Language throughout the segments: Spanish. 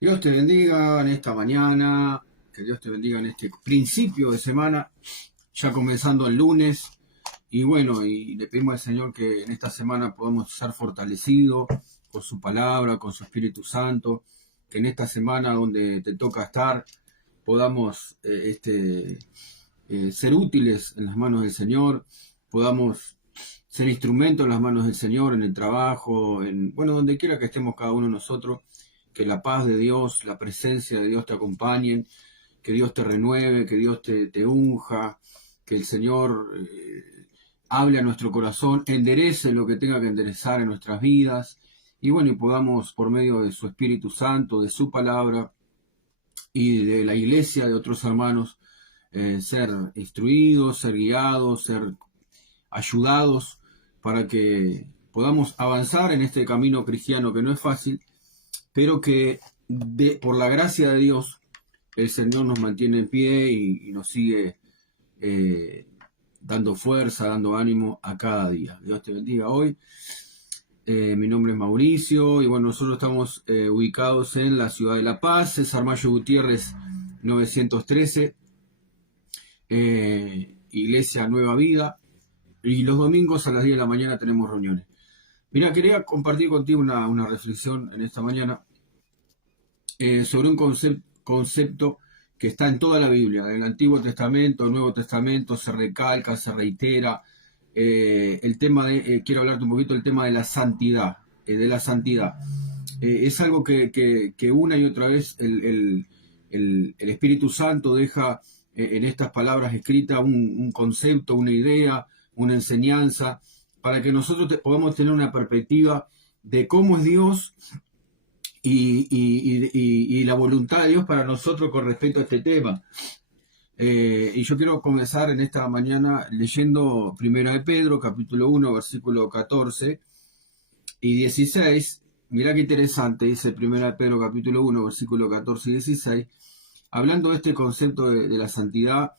Dios te bendiga en esta mañana, que Dios te bendiga en este principio de semana, ya comenzando el lunes. Y bueno, y le pedimos al Señor que en esta semana podamos ser fortalecidos con su palabra, con su Espíritu Santo, que en esta semana donde te toca estar podamos ser útiles en las manos del Señor, podamos ser instrumentos en las manos del Señor, en el trabajo, donde quiera que estemos cada uno de nosotros. Que la paz de Dios, la presencia de Dios te acompañen, que Dios te renueve, que Dios te unja, que el Señor hable a nuestro corazón, enderece lo que tenga que enderezar en nuestras vidas, y podamos por medio de su Espíritu Santo, de su palabra y de la iglesia, de otros hermanos, ser instruidos, ser guiados, ser ayudados, para que podamos avanzar en este camino cristiano que no es fácil, pero que por la gracia de Dios el Señor nos mantiene en pie y nos sigue dando fuerza, dando ánimo a cada día. Dios te bendiga hoy. Mi nombre es Mauricio y nosotros estamos ubicados en la ciudad de La Paz, César Mayo Gutiérrez 913, Iglesia Nueva Vida, y los domingos a las 10 de la mañana tenemos reuniones. Mira, quería compartir contigo una reflexión en esta mañana sobre un concepto que está en toda la Biblia, en el Antiguo Testamento, el Nuevo Testamento, se recalca, se reitera. El tema quiero hablarte un poquito del tema de la santidad, es algo que una y otra vez el Espíritu Santo deja en estas palabras escritas un concepto, una idea, una enseñanza, para que nosotros podamos tener una perspectiva de cómo es Dios y la voluntad de Dios para nosotros con respecto a este tema. Y yo quiero comenzar en esta mañana leyendo 1 de Pedro, capítulo 1, versículo 14 y 16. Mirá qué interesante, dice 1 de Pedro, capítulo 1, versículo 14 y 16, hablando de este concepto de la santidad,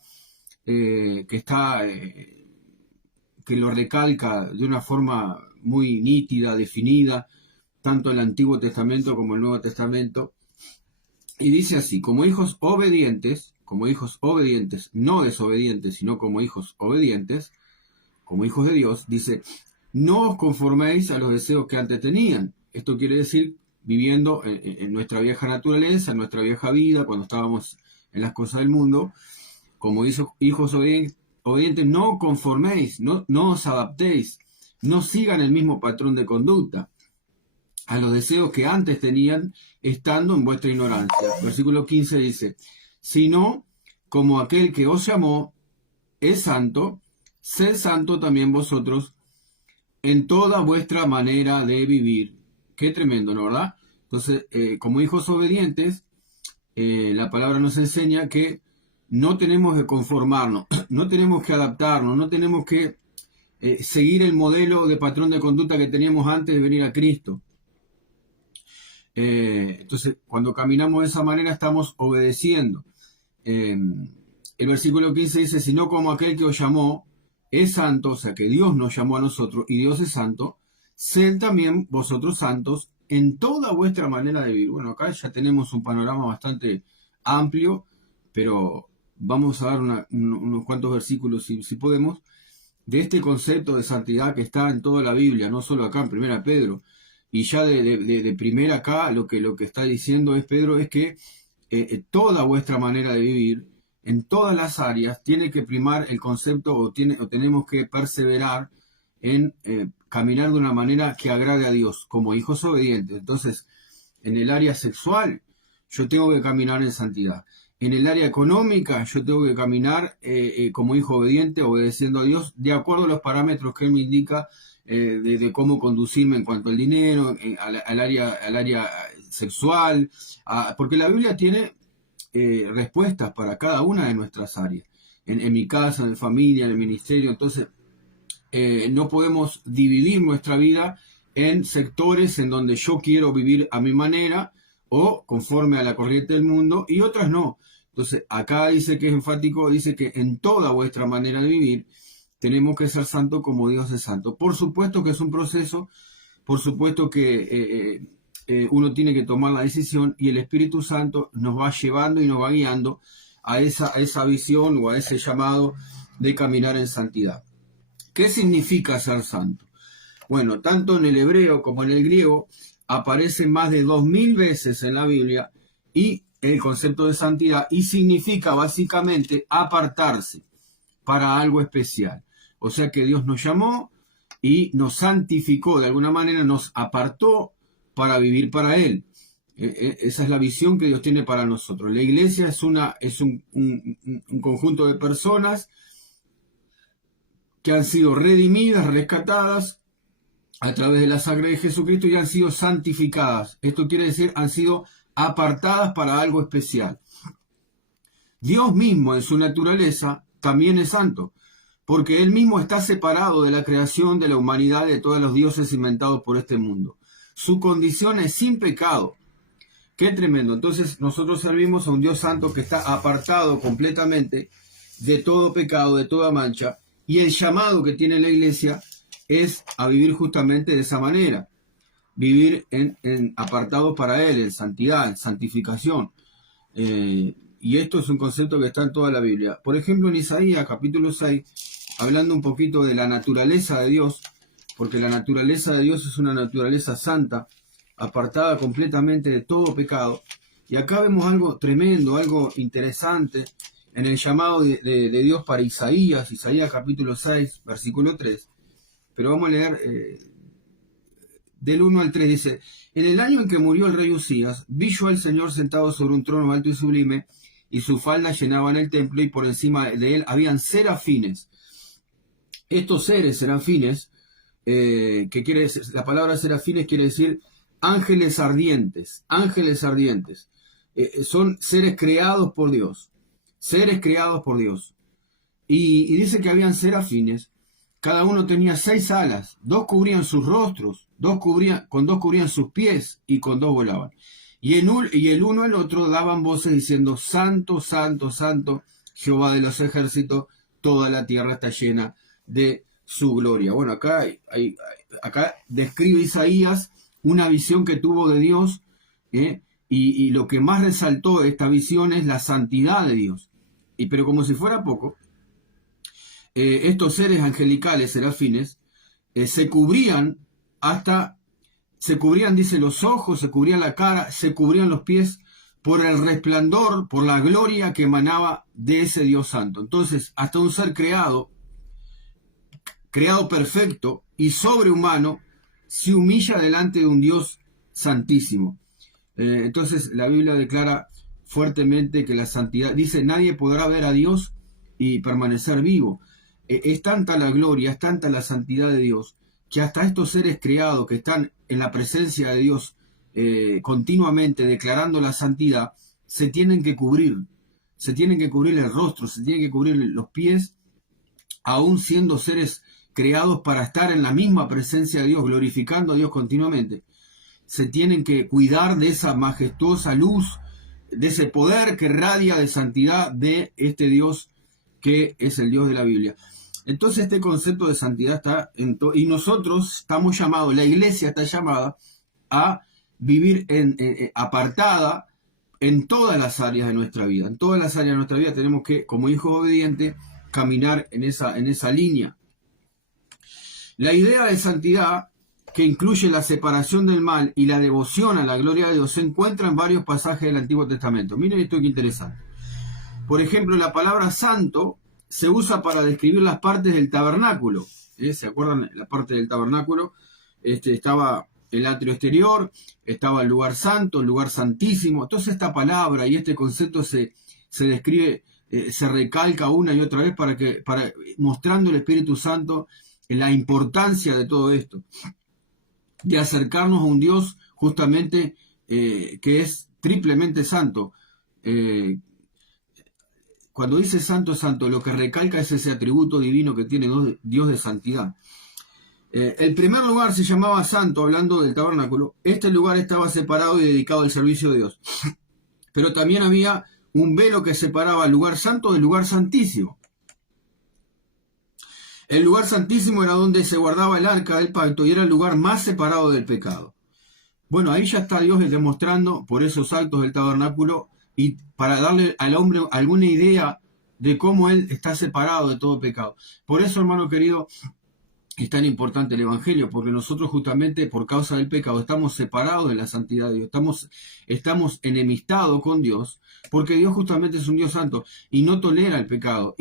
que lo recalca de una forma muy nítida, definida, tanto el Antiguo Testamento como el Nuevo Testamento. Y dice así: como hijos obedientes, no desobedientes, sino como hijos obedientes, como hijos de Dios, dice, no os conforméis a los deseos que antes tenían. Esto quiere decir, viviendo en nuestra vieja naturaleza, en nuestra vieja vida, cuando estábamos en las cosas del mundo, como hijos obedientes, no conforméis, no os adaptéis, no sigan el mismo patrón de conducta a los deseos que antes tenían, estando en vuestra ignorancia. Versículo 15 dice, sino como aquel que os llamó es santo, sed santo también vosotros en toda vuestra manera de vivir. Qué tremendo, ¿no, verdad? Entonces, como hijos obedientes, la palabra nos enseña que no tenemos que conformarnos, no tenemos que adaptarnos, no tenemos que seguir el modelo de patrón de conducta que teníamos antes de venir a Cristo. Entonces, cuando caminamos de esa manera, estamos obedeciendo. El versículo 15 dice, sino como aquel que os llamó es santo, o sea que Dios nos llamó a nosotros y Dios es santo, sed también vosotros santos en toda vuestra manera de vivir. Bueno, acá ya tenemos un panorama bastante amplio, pero vamos a dar unos cuantos versículos, si podemos, de este concepto de santidad que está en toda la Biblia, no solo acá en 1 Pedro. Y ya de primera acá, lo que está diciendo es Pedro, es que toda vuestra manera de vivir, en todas las áreas, tiene que primar el concepto, o tenemos que perseverar en caminar de una manera que agrade a Dios, como hijos obedientes. Entonces, en el área sexual, yo tengo que caminar en santidad. En el área económica, yo tengo que caminar como hijo obediente, obedeciendo a Dios, de acuerdo a los parámetros que Él me indica, de cómo conducirme en cuanto al dinero, al área sexual, porque la Biblia tiene respuestas para cada una de nuestras áreas, en mi casa, en mi familia, en el ministerio. Entonces no podemos dividir nuestra vida en sectores en donde yo quiero vivir a mi manera o conforme a la corriente del mundo, y otras no. Entonces, acá dice que es enfático, dice que en toda vuestra manera de vivir tenemos que ser santos como Dios es santo. Por supuesto que es un proceso, por supuesto que uno tiene que tomar la decisión y el Espíritu Santo nos va llevando y nos va guiando a esa visión o a ese llamado de caminar en santidad. ¿Qué significa ser santo? Bueno, tanto en el hebreo como en el griego aparece más de 2000 veces en la Biblia y el concepto de santidad, y significa básicamente apartarse para algo especial. O sea que Dios nos llamó y nos santificó, de alguna manera nos apartó para vivir para Él. Esa es la visión que Dios tiene para nosotros. La iglesia es un conjunto de personas que han sido redimidas, rescatadas a través de la sangre de Jesucristo y han sido santificadas. Esto quiere decir, han sido apartadas para algo especial. Dios mismo en su naturaleza también es santo, porque Él mismo está separado de la creación, de la humanidad, de todos los dioses inventados por este mundo. Su condición es sin pecado. ¡Qué tremendo! Entonces nosotros servimos a un Dios santo que está apartado completamente de todo pecado, de toda mancha, y el llamado que tiene la iglesia es a vivir justamente de esa manera, vivir apartados para Él, en santidad, en santificación. Y esto es un concepto que está en toda la Biblia. Por ejemplo, en Isaías capítulo 6, hablando un poquito de la naturaleza de Dios, porque la naturaleza de Dios es una naturaleza santa, apartada completamente de todo pecado. Y acá vemos algo tremendo, algo interesante en el llamado de Dios para Isaías capítulo 6, versículo 3. Pero vamos a leer del 1 al 3, dice: En el año en que murió el rey Usías, vi yo al Señor sentado sobre un trono alto y sublime, y su falda llenaban el templo, y por encima de él habían serafines. Estos seres serafines, que quiere decir, la palabra serafines quiere decir ángeles ardientes, ángeles ardientes. Son seres creados por Dios, seres creados por Dios. Y dice que habían serafines, cada uno tenía 6 alas, 2 cubrían sus rostros, con 2 cubrían sus pies y con 2 volaban. Y el uno al otro daban voces diciendo: Santo, Santo, Santo, Jehová de los ejércitos, toda la tierra está llena de su gloria. Bueno, acá describe Isaías una visión que tuvo de Dios, y lo que más resaltó de esta visión es la santidad de Dios. Pero como si fuera poco, estos seres angelicales, serafines, se cubrían, dice, los ojos, se cubrían la cara, se cubrían los pies por el resplandor, por la gloria que emanaba de ese Dios santo. Entonces, hasta un ser creado perfecto y sobrehumano, se humilla delante de un Dios santísimo. Entonces, la Biblia declara fuertemente que la santidad, dice, nadie podrá ver a Dios y permanecer vivo. Es tanta la gloria, es tanta la santidad de Dios, que hasta estos seres creados que están en la presencia de Dios continuamente declarando la santidad, se tienen que cubrir el rostro, se tienen que cubrir los pies, aún siendo seres creados para estar en la misma presencia de Dios, glorificando a Dios continuamente. Se tienen que cuidar de esa majestuosa luz, de ese poder que radia de santidad de este Dios que es el Dios de la Biblia. Entonces este concepto de santidad está y nosotros estamos llamados, la iglesia está llamada a vivir apartada en todas las áreas de nuestra vida. En todas las áreas de nuestra vida tenemos que, como hijos obedientes, caminar en esa línea. La idea de santidad, que incluye la separación del mal y la devoción a la gloria de Dios, se encuentra en varios pasajes del Antiguo Testamento. Miren esto que interesante. Por ejemplo, la palabra santo se usa para describir las partes del tabernáculo. ¿Se acuerdan? La parte del tabernáculo, estaba el atrio exterior, estaba el lugar santo, el lugar santísimo. Entonces esta palabra y este concepto se describe, se recalca una y otra vez para mostrando el Espíritu Santo la importancia de todo esto, de acercarnos a un Dios justamente que es triplemente santo. Cuando dice santo, santo, lo que recalca es ese atributo divino que tiene Dios de santidad. El primer lugar se llamaba Santo, hablando del tabernáculo. Este lugar estaba separado y dedicado al servicio de Dios. Pero también había un velo que separaba el lugar santo del lugar santísimo. El lugar santísimo era donde se guardaba el arca del pacto y era el lugar más separado del pecado. Bueno, ahí ya está Dios demostrando por esos actos del tabernáculo y para darle al hombre alguna idea de cómo él está separado de todo pecado. Por eso, hermano querido, es tan importante el Evangelio, porque nosotros justamente por causa del pecado estamos separados de la santidad de Dios, estamos enemistados con Dios, porque Dios justamente es un Dios santo y no tolera el pecado,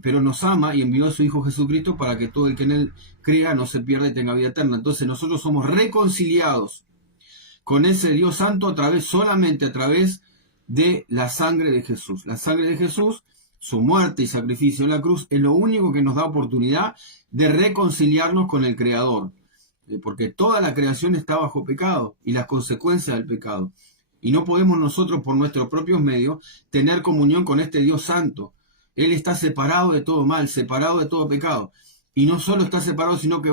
pero nos ama y envió a su Hijo Jesucristo para que todo el que en Él crea no se pierda y tenga vida eterna. Entonces nosotros somos reconciliados con ese Dios santo solamente a través de la sangre de Jesús. La sangre de Jesús, su muerte y sacrificio en la cruz, es lo único que nos da oportunidad de reconciliarnos con el Creador, porque toda la creación está bajo pecado y las consecuencias del pecado. Y no podemos nosotros, por nuestros propios medios, tener comunión con este Dios santo. Él está separado de todo mal, separado de todo pecado. Y no solo está separado, sino que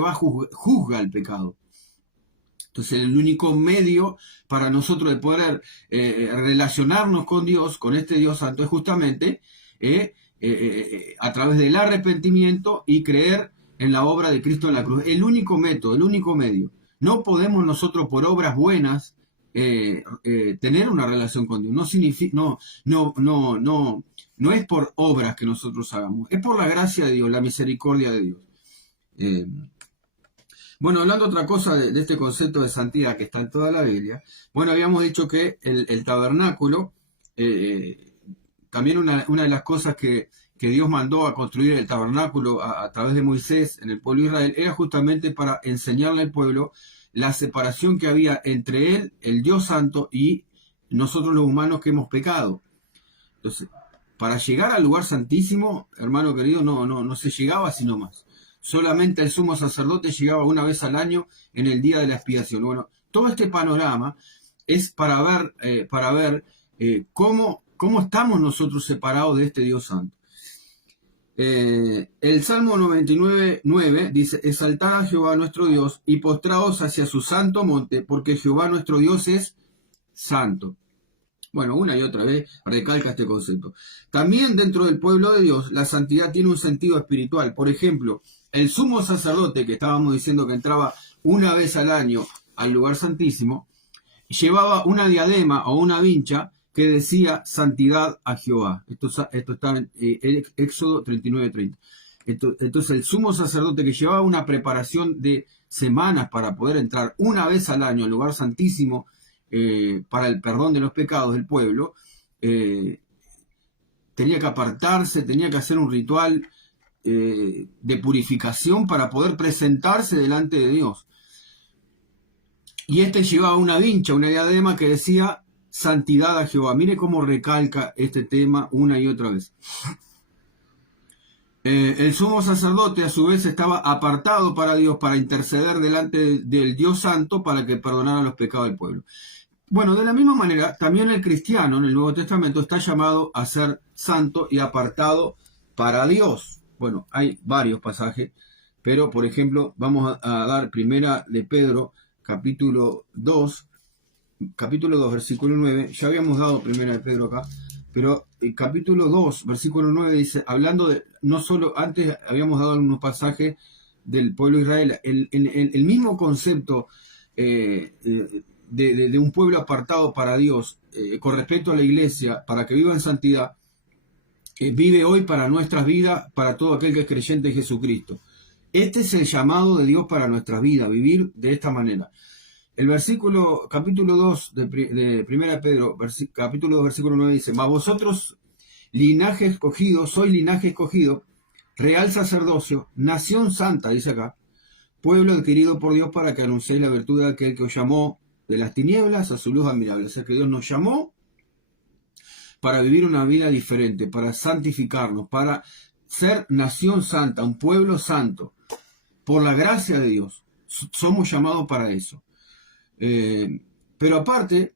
juzga el pecado. Entonces el único medio para nosotros de poder relacionarnos con Dios, con este Dios santo, es justamente a través del arrepentimiento y creer en la obra de Cristo en la cruz. El único método, el único medio. No podemos nosotros por obras buenas tener una relación con Dios. No significa, no es por obras que nosotros hagamos, es por la gracia de Dios, la misericordia de Dios. Bueno, hablando otra cosa de este concepto de santidad que está en toda la Biblia, bueno, habíamos dicho que el tabernáculo, también una de las cosas que Dios mandó a construir el tabernáculo a través de Moisés en el pueblo de Israel, era justamente para enseñarle al pueblo la separación que había entre él, el Dios santo, y nosotros los humanos que hemos pecado. Entonces, para llegar al lugar santísimo, hermano querido, no se llegaba así nomás. Solamente el sumo sacerdote llegaba una vez al año en el día de la expiación. Bueno, todo este panorama es para ver cómo estamos nosotros separados de este Dios santo. El Salmo 99:9 dice: exaltad a Jehová nuestro Dios y postraos hacia su santo monte, porque Jehová nuestro Dios es santo. Bueno, una y otra vez recalca este concepto. También dentro del pueblo de Dios, la santidad tiene un sentido espiritual. Por ejemplo, el sumo sacerdote, que estábamos diciendo que entraba una vez al año al lugar santísimo, llevaba una diadema o una vincha que decía santidad a Jehová. Esto está en Éxodo 39:30. Entonces el sumo sacerdote, que llevaba una preparación de semanas para poder entrar una vez al año al lugar santísimo para el perdón de los pecados del pueblo, tenía que apartarse, tenía que hacer un ritual de purificación para poder presentarse delante de Dios. Y llevaba una vincha, una diadema que decía santidad a Jehová. Mire cómo recalca este tema una y otra vez. El sumo sacerdote a su vez estaba apartado para Dios, para interceder delante del Dios santo para que perdonara los pecados del pueblo. Bueno, de la misma manera, también el cristiano en el Nuevo Testamento está llamado a ser santo y apartado para Dios. Bueno, hay varios pasajes, pero por ejemplo, vamos a dar primera de Pedro, capítulo 2, versículo 9. Ya habíamos dado primera de Pedro acá, pero el capítulo 2, versículo 9 dice, hablando de, no solo, antes habíamos dado algunos pasajes del pueblo de Israel, el mismo concepto de un pueblo apartado para Dios, con respecto a la iglesia, para que viva en santidad, vive hoy para nuestras vidas, para todo aquel que es creyente en Jesucristo. Este es el llamado de Dios para nuestras vidas, vivir de esta manera. El capítulo 2 de 1 Pedro, capítulo 2, versículo 9 dice: mas vosotros, linaje escogido, sois linaje escogido, real sacerdocio, nación santa, dice acá, pueblo adquirido por Dios, para que anunciéis la virtud de aquel que os llamó de las tinieblas a su luz admirable. O sea, que Dios nos llamó para vivir una vida diferente, para santificarnos, para ser nación santa, un pueblo santo. Por la gracia de Dios, somos llamados para eso. Pero aparte,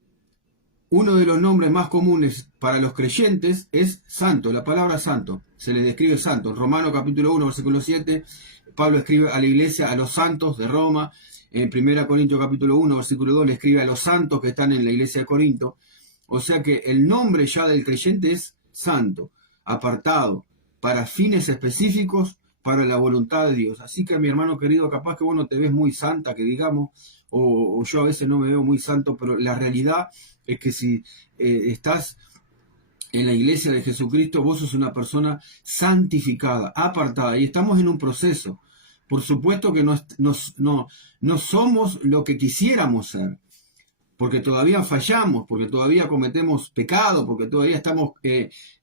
uno de los nombres más comunes para los creyentes es santo, la palabra santo, se les describe santo. En Romanos capítulo 1, versículo 7, Pablo escribe a la iglesia, a los santos de Roma. En 1 Corintios capítulo 1, versículo 2, le escribe a los santos que están en la iglesia de Corinto. O sea que el nombre ya del creyente es santo, apartado, para fines específicos, para la voluntad de Dios. Así que, mi hermano querido, capaz que vos no te ves muy santa, que digamos, o yo a veces no me veo muy santo, pero la realidad es que si estás en la iglesia de Jesucristo, vos sos una persona santificada, apartada, y estamos en un proceso. Por supuesto que no somos lo que quisiéramos ser, porque todavía fallamos, porque todavía cometemos pecado, porque todavía estamos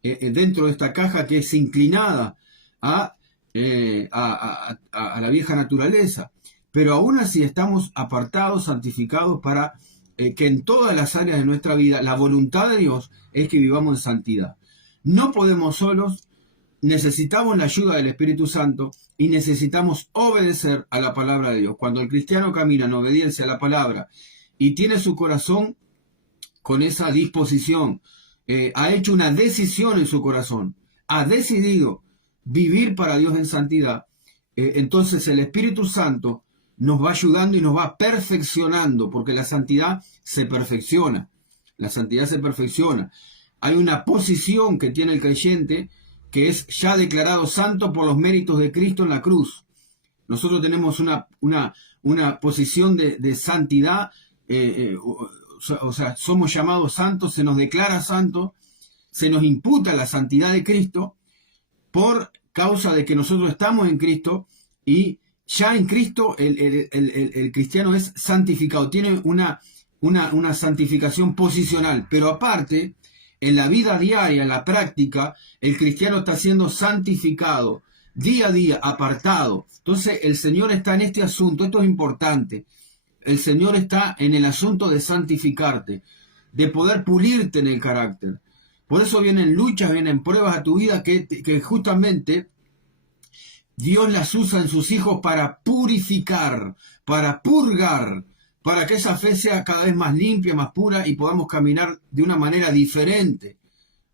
dentro de esta caja que es inclinada a la vieja naturaleza. Pero aún así estamos apartados, santificados para que en todas las áreas de nuestra vida la voluntad de Dios es que vivamos en santidad. No podemos solos, necesitamos la ayuda del Espíritu Santo y necesitamos obedecer a la palabra de Dios. Cuando el cristiano camina en obediencia a la palabra y tiene su corazón con esa disposición, ha hecho una decisión en su corazón, ha decidido vivir para Dios en santidad, entonces el Espíritu Santo nos va ayudando y nos va perfeccionando, porque la santidad se perfecciona. La santidad se perfecciona. Hay una posición que tiene el creyente que es ya declarado santo por los méritos de Cristo en la cruz. Nosotros tenemos una posición de santidad, o sea, somos llamados santos, se nos declara santos, se nos imputa la santidad de Cristo por causa de que nosotros estamos en Cristo, y ya en Cristo el cristiano es santificado, tiene una santificación posicional, pero aparte, en la vida diaria, en la práctica, el cristiano está siendo santificado, día a día, apartado. Entonces el Señor está en este asunto, esto es importante, el Señor está en el asunto de santificarte, de poder pulirte en el carácter. Por eso vienen luchas, vienen pruebas a tu vida que justamente Dios las usa en sus hijos para purificar, para purgar, para que esa fe sea cada vez más limpia, más pura y podamos caminar de una manera diferente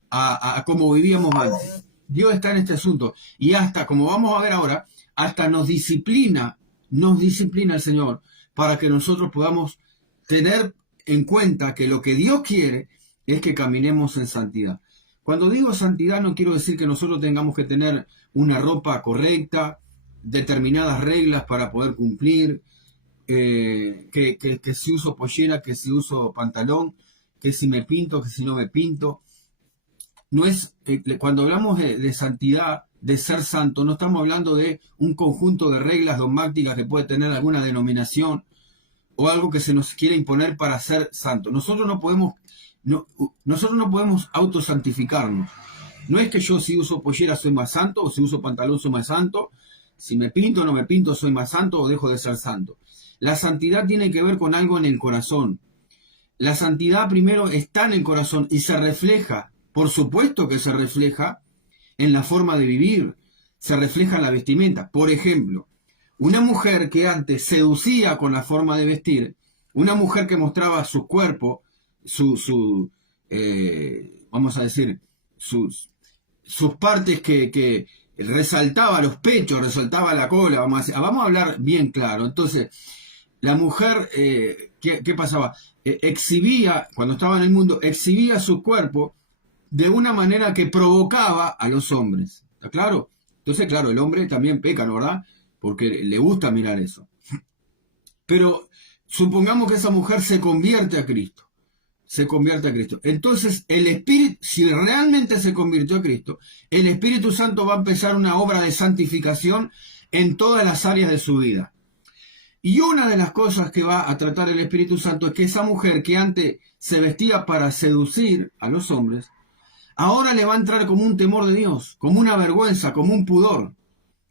a como vivíamos antes. Dios está en este asunto y hasta, como vamos a ver ahora, hasta nos disciplina el Señor para que nosotros podamos tener en cuenta que lo que Dios quiere es que caminemos en santidad. Cuando digo santidad no quiero decir que nosotros tengamos que tener una ropa correcta, determinadas reglas para poder cumplir, que si uso pollera, que si uso pantalón, que si me pinto, que si no me pinto. No es, cuando hablamos de santidad, de ser santo, no estamos hablando de un conjunto de reglas dogmáticas que puede tener alguna denominación o algo que se nos quiere imponer para ser santo. Nosotros no podemos autosantificarnos. No es que yo si uso pollera soy más santo, o si uso pantalón soy más santo, si me pinto o no me pinto soy más santo o dejo de ser santo. La santidad tiene que ver con algo en el corazón. La santidad primero está en el corazón y se refleja, por supuesto que se refleja en la forma de vivir, se refleja en la vestimenta. Por ejemplo, una mujer que antes seducía con la forma de vestir, una mujer que mostraba su cuerpo, vamos a decir, sus partes que resaltaba los pechos, resaltaba la cola, vamos a hablar bien claro. Entonces, la mujer, ¿qué pasaba? Exhibía, cuando estaba en el mundo, exhibía su cuerpo de una manera que provocaba a los hombres. ¿Está claro? Entonces, claro, el hombre también peca, ¿no, verdad? Porque le gusta mirar eso. Pero supongamos que esa mujer se convierte a Cristo. Se convierte a Cristo. Entonces, el Espíritu, si realmente se convirtió a Cristo, el Espíritu Santo va a empezar una obra de santificación en todas las áreas de su vida. Y una de las cosas que va a tratar el Espíritu Santo es que esa mujer que antes se vestía para seducir a los hombres, ahora le va a entrar como un temor de Dios, como una vergüenza, como un pudor.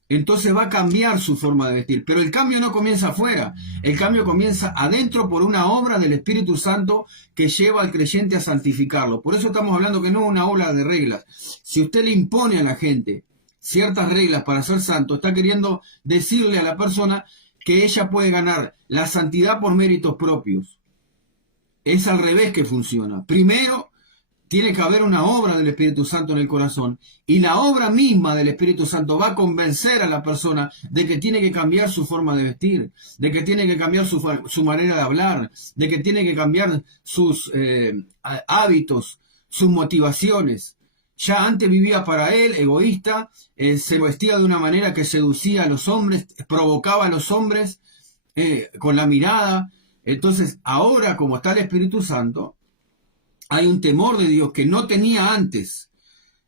Entonces va a cambiar su forma de vestir. Pero el cambio no comienza afuera, el cambio comienza adentro por una obra del Espíritu Santo que lleva al creyente a santificarlo. Por eso estamos hablando que no es una obra de reglas. Si usted le impone a la gente ciertas reglas para ser santo, está queriendo decirle a la persona que ella puede ganar la santidad por méritos propios. Es al revés que funciona. Primero, tiene que haber una obra del Espíritu Santo en el corazón, y la obra misma del Espíritu Santo va a convencer a la persona de que tiene que cambiar su forma de vestir, de que tiene que cambiar su manera de hablar, de que tiene que cambiar sus hábitos, sus motivaciones. Ya antes vivía para él, egoísta, se vestía de una manera que seducía a los hombres, provocaba a los hombres con la mirada. Entonces, ahora, como está el Espíritu Santo, hay un temor de Dios que no tenía antes.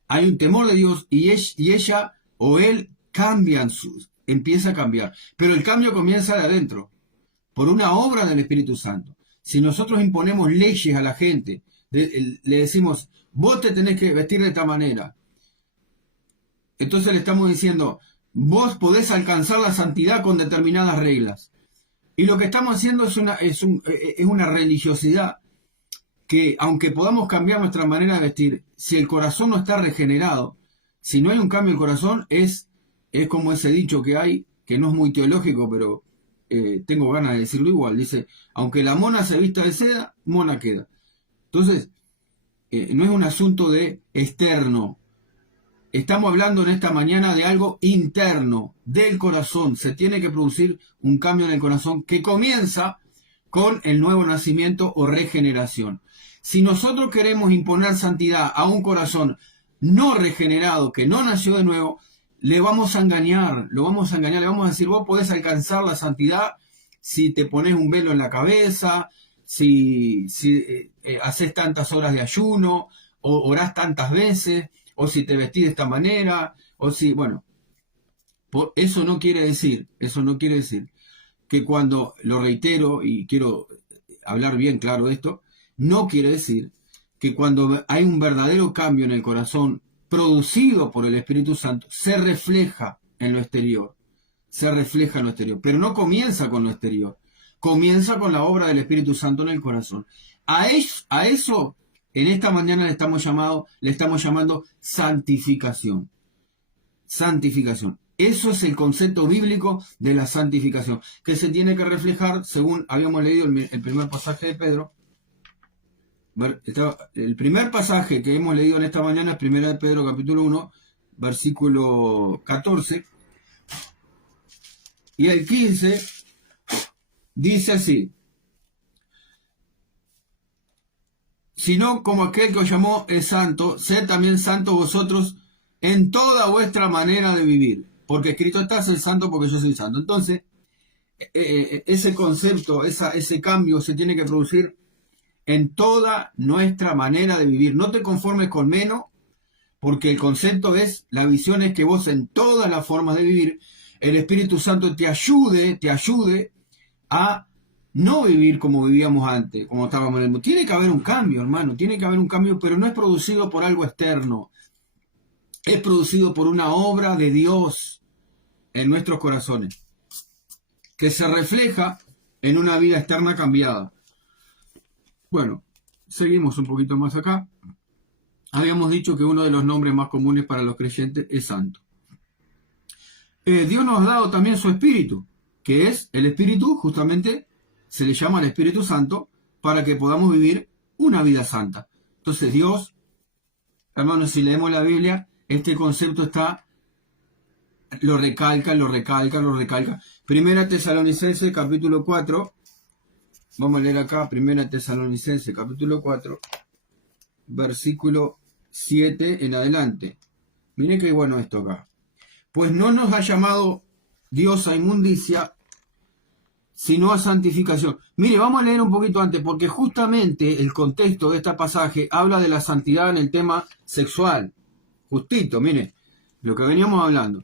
Hay un temor de Dios y ella o él empieza a cambiar. Pero el cambio comienza de adentro, por una obra del Espíritu Santo. Si nosotros imponemos leyes a la gente, le decimos, vos te tenés que vestir de esta manera, entonces le estamos diciendo, vos podés alcanzar la santidad con determinadas reglas. Y lo que estamos haciendo es una religiosidad que, aunque podamos cambiar nuestra manera de vestir, si el corazón no está regenerado, si no hay un cambio del corazón, es como ese dicho que hay, que no es muy teológico, pero tengo ganas de decirlo igual. Dice, aunque la mona se vista de seda, mona queda. Entonces, no es un asunto de externo. Estamos hablando en esta mañana de algo interno, del corazón. Se tiene que producir un cambio en el corazón que comienza con el nuevo nacimiento o regeneración. Si nosotros queremos imponer santidad a un corazón no regenerado, que no nació de nuevo, le vamos a engañar, le vamos a decir, vos podés alcanzar la santidad si te pones un velo en la cabeza, si haces tantas horas de ayuno, o orás tantas veces, o si te vestís de esta manera, o si, bueno, eso no quiere decir que cuando, lo reitero y quiero hablar bien claro de esto, no quiere decir que cuando hay un verdadero cambio en el corazón producido por el Espíritu Santo, se refleja en lo exterior, pero no comienza con lo exterior, comienza con la obra del Espíritu Santo en el corazón. A eso en esta mañana le estamos llamando santificación. Santificación. Eso es el concepto bíblico de la santificación, que se tiene que reflejar, según habíamos leído el primer pasaje de Pedro. El primer pasaje que hemos leído en esta mañana es 1 de Pedro capítulo 1, versículo 14. Y el 15 dice así: sino como aquel que os llamó es santo, sed también santos vosotros en toda vuestra manera de vivir, porque escrito está, ser santo porque yo soy santo. Entonces, ese concepto, ese cambio se tiene que producir en toda nuestra manera de vivir. No te conformes con menos, porque el concepto es, la visión es que vos en todas las formas de vivir, el Espíritu Santo te ayude a no vivir como vivíamos antes, como estábamos en el mundo. Tiene que haber un cambio, hermano, tiene que haber un cambio, pero no es producido por algo externo. Es producido por una obra de Dios en nuestros corazones, que se refleja en una vida externa cambiada. Bueno, seguimos un poquito más acá. Habíamos dicho que uno de los nombres más comunes para los creyentes es santo. Dios nos ha dado también su Espíritu, que es el Espíritu, justamente se le llama el Espíritu Santo, para que podamos vivir una vida santa. Entonces Dios, hermanos, si leemos la Biblia, este concepto lo recalca. Primera Tesalonicenses capítulo 4, vamos a leer acá, Primera Tesalonicenses capítulo 4, versículo 7 en adelante. Miren qué bueno esto acá. Pues no nos ha llamado Dios a inmundicia, sino a santificación. Mire, vamos a leer un poquito antes, porque justamente el contexto de este pasaje habla de la santidad en el tema sexual. Justito, mire, lo que veníamos hablando.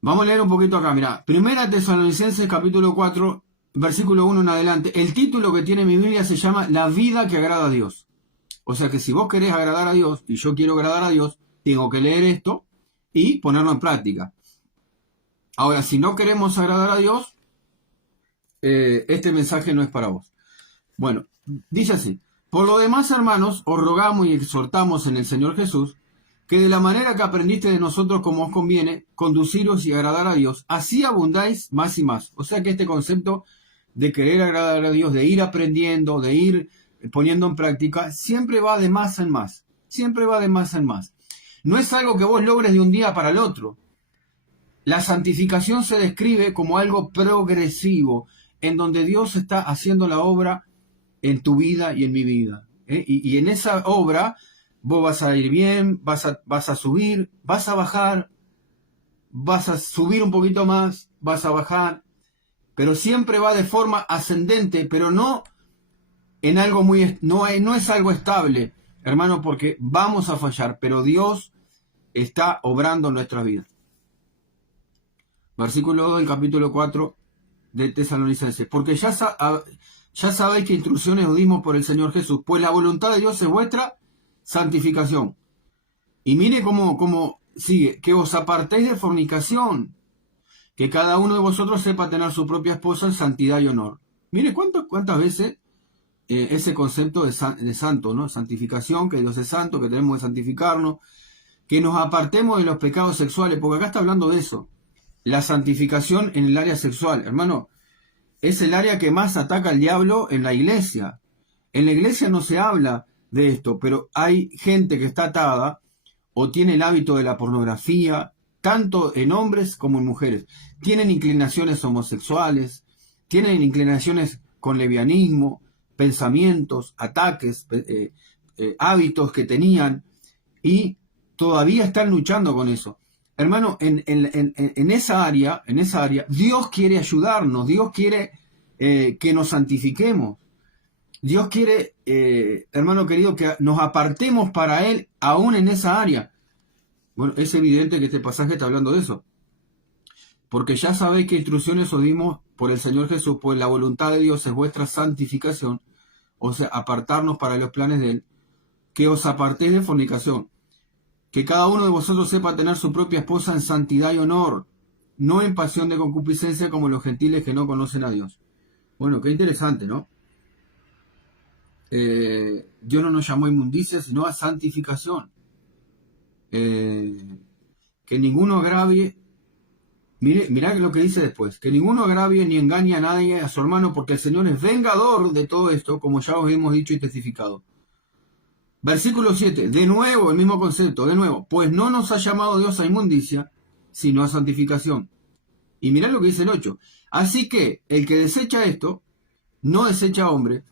Vamos a leer un poquito acá, mira. Primera Tesalonicenses capítulo 4, versículo 1 en adelante. El título que tiene mi Biblia se llama La vida que agrada a Dios. O sea que si vos querés agradar a Dios, y yo quiero agradar a Dios, tengo que leer esto y ponerlo en práctica. Ahora, si no queremos agradar a Dios, este mensaje no es para vos. Bueno, dice así: por lo demás, hermanos, os rogamos y exhortamos en el Señor Jesús, que de la manera que aprendiste de nosotros como os conviene, conduciros y agradar a Dios, así abundáis más y más. O sea que este concepto de querer agradar a Dios, de ir aprendiendo, de ir poniendo en práctica, siempre va de más en más. Siempre va de más en más. No es algo que vos logres de un día para el otro. La santificación se describe como algo progresivo, en donde Dios está haciendo la obra en tu vida y en mi vida. Y en esa obra vos vas a ir bien, vas a subir, vas a bajar, vas a subir un poquito más, vas a bajar, pero siempre va de forma ascendente, pero no en algo no es algo estable, hermano, porque vamos a fallar, pero Dios está obrando en nuestra vida. Versículo 2 del capítulo 4 de Tesalonicenses. Porque ya sabéis que instrucciones os dimos por el Señor Jesús, pues la voluntad de Dios es vuestra santificación. Y mire cómo sigue, que os apartéis de fornicación, que cada uno de vosotros sepa tener su propia esposa en santidad y honor. Mire cuántas veces ese concepto de santo, ¿no? Santificación, que Dios es santo, que tenemos que santificarnos, que nos apartemos de los pecados sexuales, porque acá está hablando de eso. La santificación en el área sexual, hermano, es el área que más ataca al diablo en la iglesia. En la iglesia no se habla de esto, pero hay gente que está atada o tiene el hábito de la pornografía, tanto en hombres como en mujeres. Tienen inclinaciones homosexuales, tienen inclinaciones con levianismo, pensamientos, ataques, hábitos que tenían y todavía están luchando con eso. Hermano, en esa área, Dios quiere ayudarnos, Dios quiere que nos santifiquemos. Dios quiere, hermano querido, que nos apartemos para Él aún en esa área. Bueno, es evidente que este pasaje está hablando de eso. Porque ya sabéis qué instrucciones os dimos por el Señor Jesús, pues la voluntad de Dios es vuestra santificación, o sea, apartarnos para los planes de Él, que os apartéis de fornicación. Que cada uno de vosotros sepa tener su propia esposa en santidad y honor, no en pasión de concupiscencia como los gentiles que no conocen a Dios. Bueno, qué interesante, ¿no? Dios no nos llamó a inmundicia, sino a santificación. Que ninguno agravie, mirá lo que dice después, que ninguno agravie ni engañe a nadie, a su hermano, porque el Señor es vengador de todo esto, como ya os hemos dicho y testificado. Versículo 7, de nuevo, el mismo concepto, de nuevo, pues no nos ha llamado Dios a inmundicia, sino a santificación. Y mirá lo que dice el 8, así que el que desecha esto, no desecha a hombre,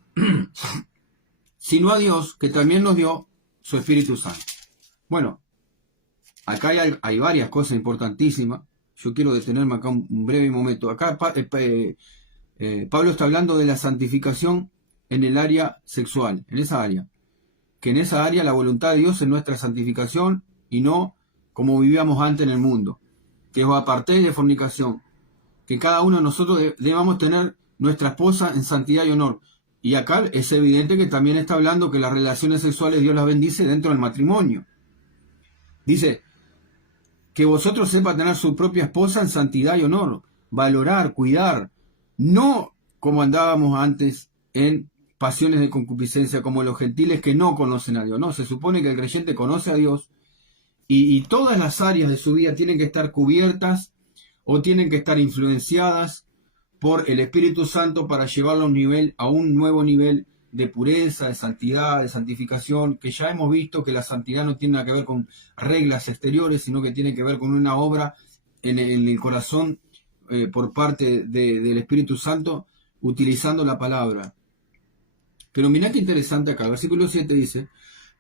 sino a Dios, que también nos dio su Espíritu Santo. Bueno, acá hay varias cosas importantísimas, yo quiero detenerme acá un breve momento. Acá Pablo está hablando de la santificación en el área sexual, en esa área. Que en esa área la voluntad de Dios es nuestra santificación y no como vivíamos antes en el mundo. Que os apartéis de fornicación. Que cada uno de nosotros debamos tener nuestra esposa en santidad y honor. Y acá es evidente que también está hablando que las relaciones sexuales Dios las bendice dentro del matrimonio. Dice, que vosotros sepa tener su propia esposa en santidad y honor. Valorar, cuidar. No como andábamos antes en pasiones de concupiscencia como los gentiles que no conocen a Dios. No, se supone que el creyente conoce a Dios y todas las áreas de su vida tienen que estar cubiertas o tienen que estar influenciadas por el Espíritu Santo para llevarlo a un nuevo nivel de pureza, de santidad, de santificación, que ya hemos visto que la santidad no tiene nada que ver con reglas exteriores, sino que tiene que ver con una obra en el corazón por parte del Espíritu Santo, utilizando la palabra. Pero mirá qué interesante acá, el versículo 7 dice,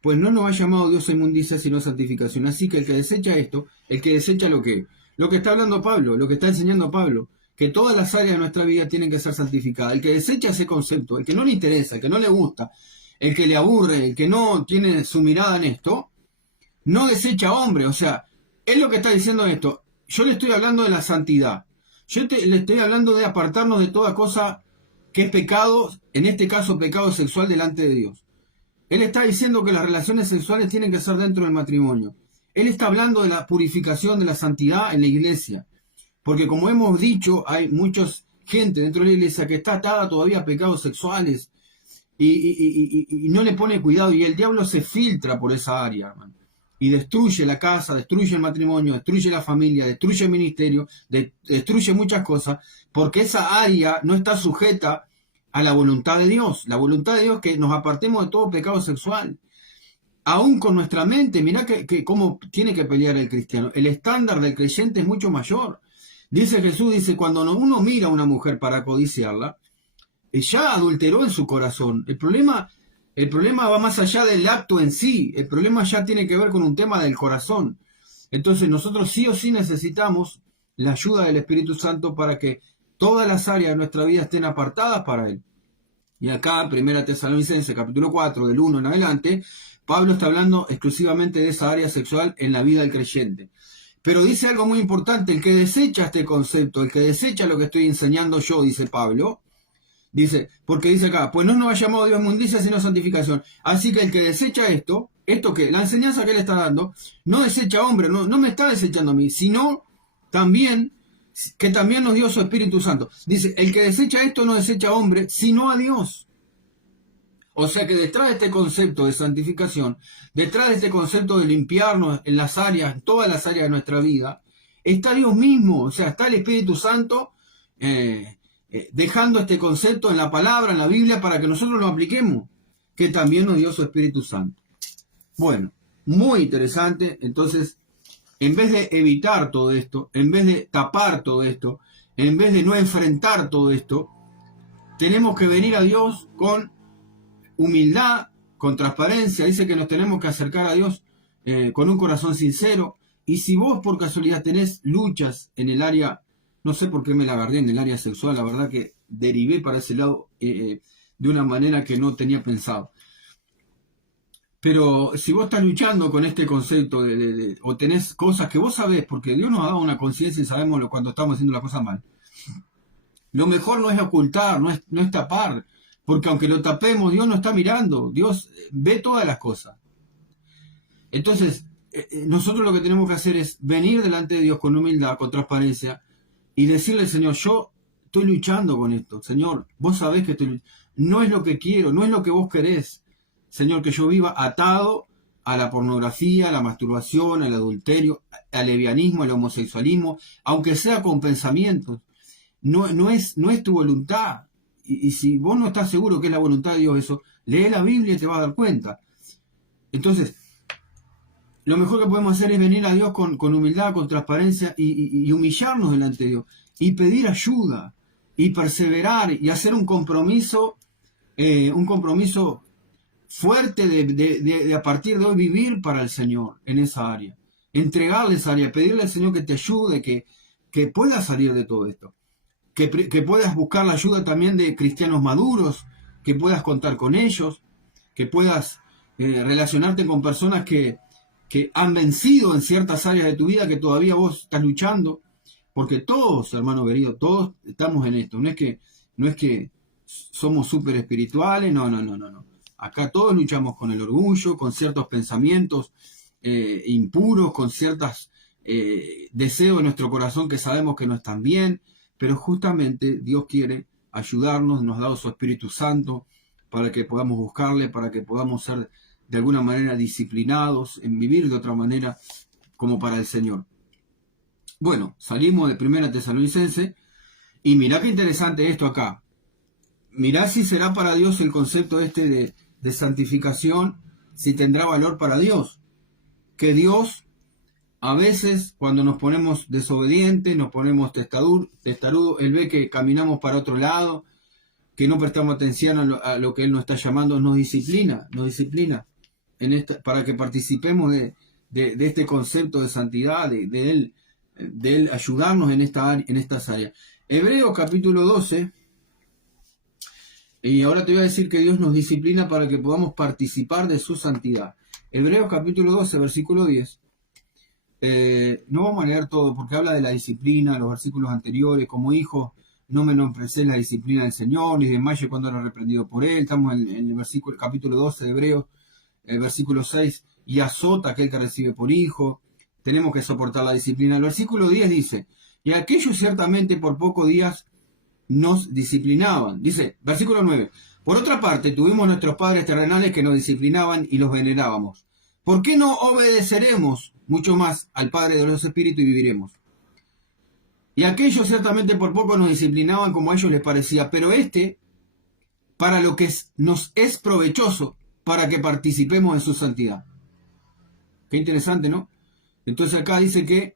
pues no nos ha llamado Dios a inmundicia sino a santificación. Así que el que desecha esto, el que desecha lo que está hablando Pablo, lo que está enseñando Pablo, que todas las áreas de nuestra vida tienen que ser santificadas. El que desecha ese concepto, el que no le interesa, el que no le gusta, el que le aburre, el que no tiene su mirada en esto, no desecha hombre. O sea, es lo que está diciendo esto. Yo le estoy hablando de la santidad. Le estoy hablando de apartarnos de toda cosa que es pecado, en este caso pecado sexual delante de Dios. Él está diciendo que las relaciones sexuales tienen que ser dentro del matrimonio. Él está hablando de la purificación de la santidad en la iglesia. Porque como hemos dicho, hay mucha gente dentro de la iglesia que está atada todavía a pecados sexuales y no le pone cuidado y el diablo se filtra por esa área, hermano. y destruye la casa, destruye el matrimonio, destruye la familia, destruye el ministerio, destruye muchas cosas, porque esa área no está sujeta a la voluntad de Dios. La voluntad de Dios es que nos apartemos de todo pecado sexual. Aún con nuestra mente, mirá que cómo tiene que pelear el cristiano. El estándar del creyente es mucho mayor. Dice Jesús, dice, cuando uno mira a una mujer para codiciarla, ya adulteró en su corazón. El problema va más allá del acto en sí. El problema ya tiene que ver con un tema del corazón. Entonces nosotros sí o sí necesitamos la ayuda del Espíritu Santo para que todas las áreas de nuestra vida estén apartadas para Él. Y acá, 1 Tesalonicenses, capítulo 4, del 1 en adelante, Pablo está hablando exclusivamente de esa área sexual en la vida del creyente. Pero dice algo muy importante, el que desecha este concepto, el que desecha lo que estoy enseñando yo, dice Pablo, dice, porque dice acá, pues no nos ha llamado Dios inmundicia sino santificación. Así que el que desecha esto que la enseñanza que él está dando, no desecha a hombre, no me está desechando a mí, sino también, que también nos dio su Espíritu Santo. Dice, el que desecha esto no desecha a hombre, sino a Dios. O sea que detrás de este concepto de santificación, detrás de este concepto de limpiarnos en las áreas, en todas las áreas de nuestra vida, está Dios mismo, o sea, está el Espíritu Santo dejando este concepto en la palabra, en la Biblia, para que nosotros lo apliquemos, que también nos dio su Espíritu Santo. Bueno, muy interesante. Entonces, en vez de evitar todo esto, en vez de tapar todo esto, en vez de no enfrentar todo esto, tenemos que venir a Dios con humildad, con transparencia. Dice que nos tenemos que acercar a Dios con un corazón sincero. Y si vos por casualidad tenés luchas en el área, no sé por qué me la agarré en el área sexual, la verdad que derivé para ese lado de una manera que no tenía pensado. Pero si vos estás luchando con este concepto o tenés cosas que vos sabés, porque Dios nos ha dado una conciencia y sabemos cuando estamos haciendo la cosa mal, lo mejor no es ocultar, no es tapar, porque aunque lo tapemos, Dios no está mirando, Dios ve todas las cosas. Entonces, nosotros lo que tenemos que hacer es venir delante de Dios con humildad, con transparencia, y decirle, Señor, yo estoy luchando con esto, Señor, vos sabés que no es lo que quiero, no es lo que vos querés, Señor, que yo viva atado a la pornografía, a la masturbación, al adulterio, al lesbianismo, al homosexualismo, aunque sea con pensamientos. No es tu voluntad. Y si vos no estás seguro que es la voluntad de Dios eso, lee la Biblia y te vas a dar cuenta. Entonces, lo mejor que podemos hacer es venir a Dios con humildad, con transparencia y humillarnos delante de Dios. Y pedir ayuda, y perseverar, y hacer un compromiso fuerte de a partir de hoy vivir para el Señor en esa área. Entregarle esa área, pedirle al Señor que te ayude, que puedas salir de todo esto. Que puedas buscar la ayuda también de cristianos maduros, que puedas contar con ellos, que puedas relacionarte con personas que han vencido en ciertas áreas de tu vida que todavía vos estás luchando, porque todos, hermano querido, todos estamos en esto. No es que somos súper espirituales, no. Acá todos luchamos con el orgullo, con ciertos pensamientos impuros, con ciertos deseos de nuestro corazón que sabemos que no están bien, pero justamente Dios quiere ayudarnos, nos ha dado su Espíritu Santo para que podamos buscarle, para que podamos ser de alguna manera disciplinados, en vivir de otra manera como para el Señor. Bueno, salimos de 1 Tesalonicenses y mirá qué interesante esto acá. Mirá si será para Dios el concepto de santificación, si tendrá valor para Dios. Que Dios, a veces, cuando nos ponemos desobedientes, nos ponemos testarudos, Él ve que caminamos para otro lado, que no prestamos atención a lo que Él nos está llamando, nos disciplina para que participemos de este concepto de santidad, de Él ayudarnos en estas áreas. Hebreos capítulo 12, y ahora te voy a decir que Dios nos disciplina para que podamos participar de su santidad. Hebreos capítulo 12, versículo 10. No vamos a leer todo porque habla de la disciplina, los versículos anteriores, como hijos, no menosprecéis la disciplina del Señor, ni desmayes cuando era reprendido por Él. Estamos en el capítulo 12 de Hebreos, el versículo 6, y azota a aquel que recibe por hijo. Tenemos que soportar la disciplina. El versículo 10 dice, y aquellos ciertamente por pocos días nos disciplinaban. Dice, versículo 9, por otra parte tuvimos nuestros padres terrenales que nos disciplinaban y los venerábamos. ¿Por qué no obedeceremos mucho más al Padre de los Espíritus y viviremos? Y aquellos ciertamente por poco nos disciplinaban como a ellos les parecía, pero para lo que nos es provechoso, para que participemos en su santidad. Qué interesante, ¿no? Entonces acá dice que,